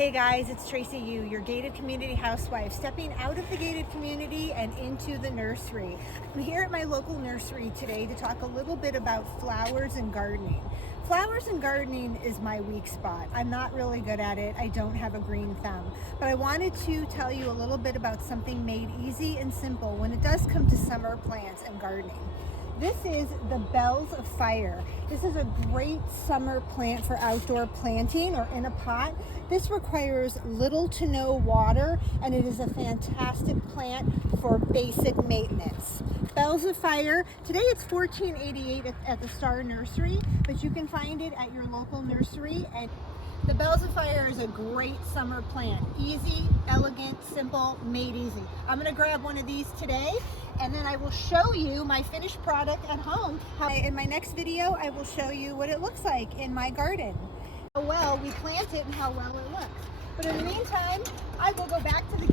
Hey guys, it's Tracy Yu, your gated community housewife, stepping out of the gated community and into the nursery. I'm here at my local nursery today to talk a little bit about flowers and gardening. Flowers and gardening is my weak spot. I'm not really good at it. I don't have a green thumb. But I wanted to tell you a little bit about something made easy and simple when it does come to summer plants and gardening. This is the Bells of Fire. This is a great summer plant for outdoor planting or in a pot. This requires little to no water, and it is a fantastic plant for basic maintenance. Bells of Fire, today it's $14.88 at the Star Nursery, but you can find it at your local nursery. And the Bells of Fire is a great summer plant. Easy, elegant, simple, made easy. I'm gonna grab one of these today, and then I will show you my finished product at home. In my next video, I will show you what it looks like in my garden. How well we plant it and how well it looks. But in the meantime, I will go back to the